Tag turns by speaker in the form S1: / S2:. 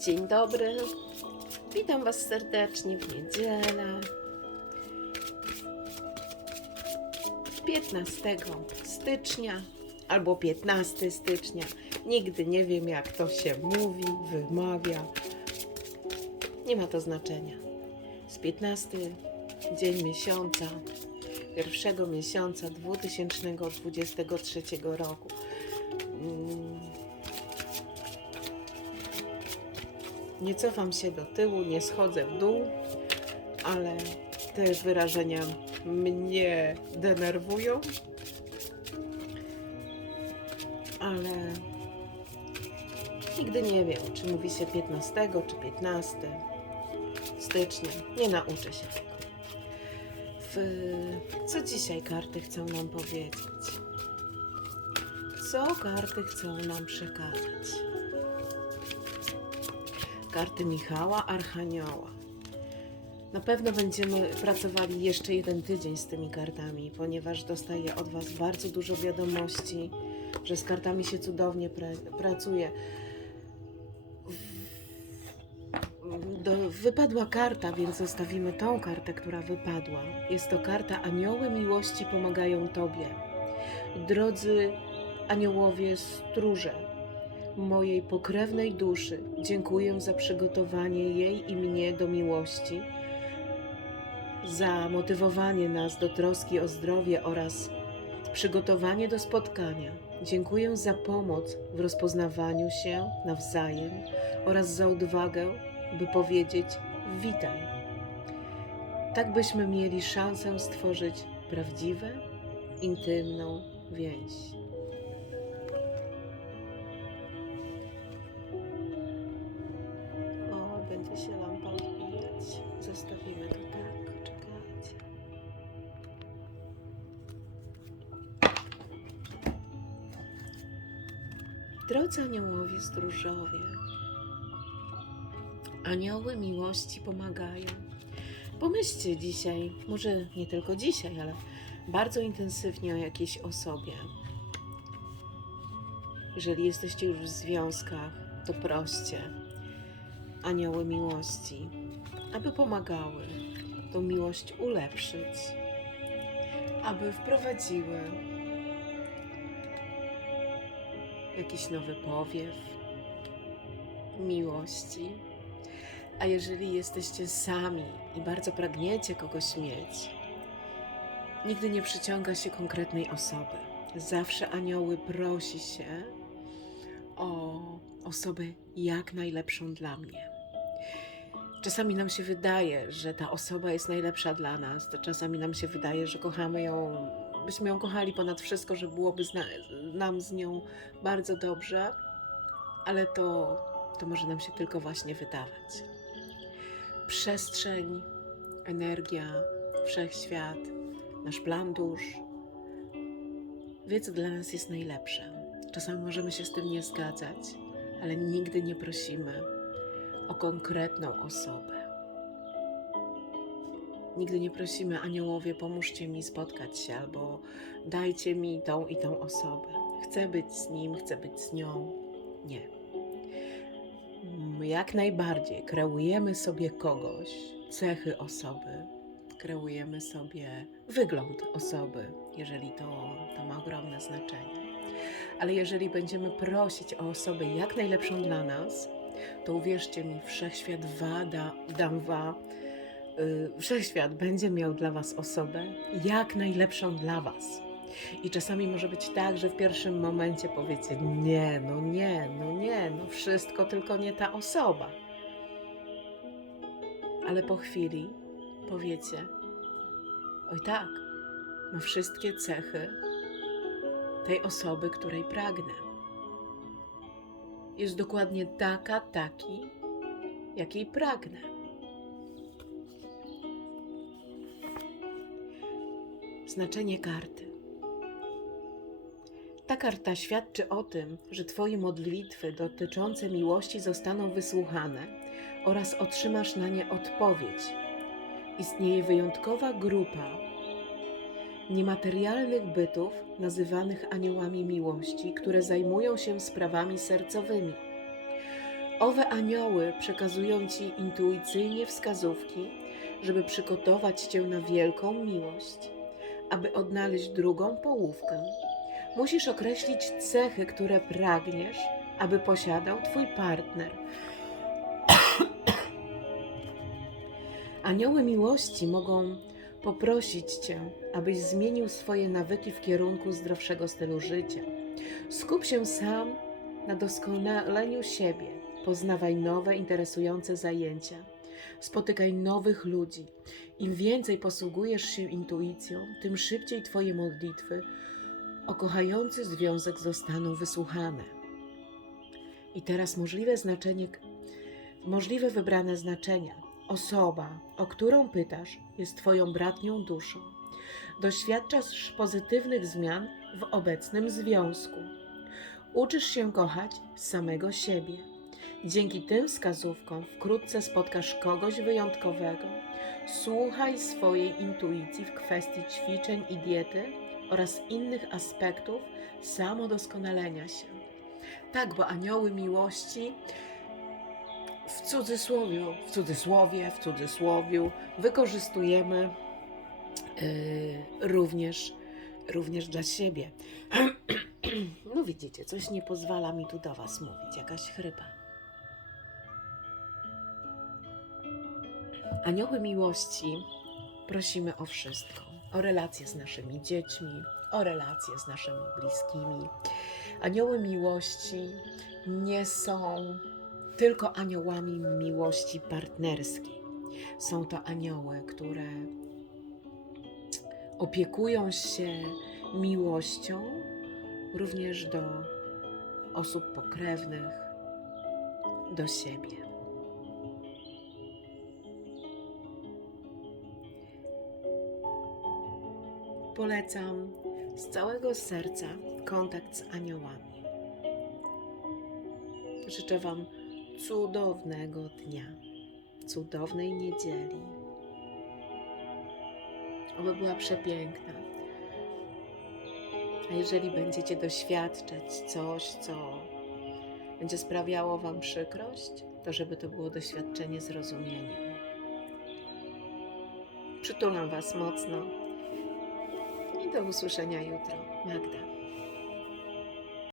S1: Dzień dobry. Witam Was serdecznie w niedzielę. 15 stycznia albo 15 stycznia. Nigdy nie wiem, jak to się mówi, wymawia. Nie ma to znaczenia. Z 15 dzień miesiąca, pierwszego miesiąca 2023 roku. Nie cofam się do tyłu, nie schodzę w dół, ale te wyrażenia mnie denerwują. Ale nigdy nie wiem, czy mówi się 15 czy 15 stycznia. Nie nauczę się tego. W... Co dzisiaj karty chcą nam powiedzieć? Co karty chcą nam przekazać? Karty Michała Archanioła. Na pewno będziemy pracowali jeszcze jeden tydzień z tymi kartami, ponieważ dostaję od Was bardzo dużo wiadomości, że z kartami się cudownie pra- pracuje. Do, wypadła karta, więc zostawimy tą kartę, która wypadła. Jest to karta Anioły Miłości pomagają Tobie. Drodzy aniołowie stróże, mojej pokrewnej duszy, dziękuję za przygotowanie jej i mnie do miłości, za motywowanie nas do troski o zdrowie oraz przygotowanie do spotkania. Dziękuję za pomoc w rozpoznawaniu się nawzajem oraz za odwagę, by powiedzieć witaj. Tak byśmy mieli szansę stworzyć prawdziwe, intymną więź. Drodzy aniołowie stróżowie, anioły miłości pomagają. Pomyślcie dzisiaj, może nie tylko dzisiaj, ale bardzo intensywnie o jakiejś osobie. Jeżeli jesteście już w związkach, to proście anioły miłości, aby pomagały tą miłość ulepszyć, aby wprowadziły jakiś nowy powiew miłości. A jeżeli jesteście sami i bardzo pragniecie kogoś mieć, nigdy nie przyciąga się konkretnej osoby. Zawsze anioły prosi się o osobę jak najlepszą dla mnie. Czasami nam się wydaje, że ta osoba jest najlepsza dla nas, czasami nam się wydaje, że kochamy ją, byśmy ją kochali ponad wszystko, że byłoby nam z nią bardzo dobrze, ale to, to może nam się tylko właśnie wydawać. Przestrzeń, energia, wszechświat, nasz plan dusz wie, co dla nas jest najlepsze. Czasami możemy się z tym nie zgadzać, ale nigdy nie prosimy o konkretną osobę. Nigdy nie prosimy, aniołowie, pomóżcie mi spotkać się, albo dajcie mi tą i tą osobę. Chcę być z nim, chcę być z nią. Nie. Jak najbardziej kreujemy sobie kogoś, cechy osoby, kreujemy sobie wygląd osoby, jeżeli to, to ma ogromne znaczenie. Ale jeżeli będziemy prosić o osobę jak najlepszą dla nas, to uwierzcie mi, wszechświat wada, dam wa, wszechświat będzie miał dla was osobę jak najlepszą dla was. I czasami może być tak, że w pierwszym momencie powiecie: Nie, no nie, no nie, no wszystko tylko nie ta osoba. Ale po chwili powiecie: Oj tak, ma wszystkie cechy tej osoby, której pragnę. Jest dokładnie taka, taki, jakiej pragnę. Znaczenie karty. Ta karta świadczy o tym, że Twoje modlitwy dotyczące miłości zostaną wysłuchane oraz otrzymasz na nie odpowiedź. Istnieje wyjątkowa grupa niematerialnych bytów nazywanych aniołami miłości, które zajmują się sprawami sercowymi. Owe anioły przekazują Ci intuicyjnie wskazówki, żeby przygotować Cię na wielką miłość. Aby odnaleźć drugą połówkę, musisz określić cechy, które pragniesz, aby posiadał Twój partner. Anioły miłości mogą poprosić Cię, abyś zmienił swoje nawyki w kierunku zdrowszego stylu życia. Skup się sam na doskonaleniu siebie. Poznawaj nowe, interesujące zajęcia. Spotykaj nowych ludzi. Im więcej posługujesz się intuicją, tym szybciej Twoje modlitwy o kochający związek zostaną wysłuchane. I teraz możliwe znaczenie, możliwe wybrane znaczenia. Osoba, o którą pytasz, jest Twoją bratnią duszą. Doświadczasz pozytywnych zmian w obecnym związku. Uczysz się kochać samego siebie. Dzięki tym wskazówkom wkrótce spotkasz kogoś wyjątkowego. Słuchaj swojej intuicji w kwestii ćwiczeń i diety oraz innych aspektów samodoskonalenia się. Tak, bo anioły miłości w cudzysłowie, w cudzysłowie, w cudzysłowiu wykorzystujemy yy, również, również dla siebie. No widzicie, coś nie pozwala mi tu do Was mówić, jakaś chrypa. Anioły miłości prosimy o wszystko. O relacje z naszymi dziećmi, o relacje z naszymi bliskimi. Anioły miłości nie są tylko aniołami miłości partnerskiej. Są to anioły, które opiekują się miłością również do osób pokrewnych, do siebie. Polecam z całego serca kontakt z aniołami. Życzę Wam cudownego dnia, cudownej niedzieli. Oby była przepiękna. A jeżeli będziecie doświadczać coś, co będzie sprawiało Wam przykrość, to żeby to było doświadczenie zrozumieniem. Przytulam Was mocno do usłyszenia jutro. Magda.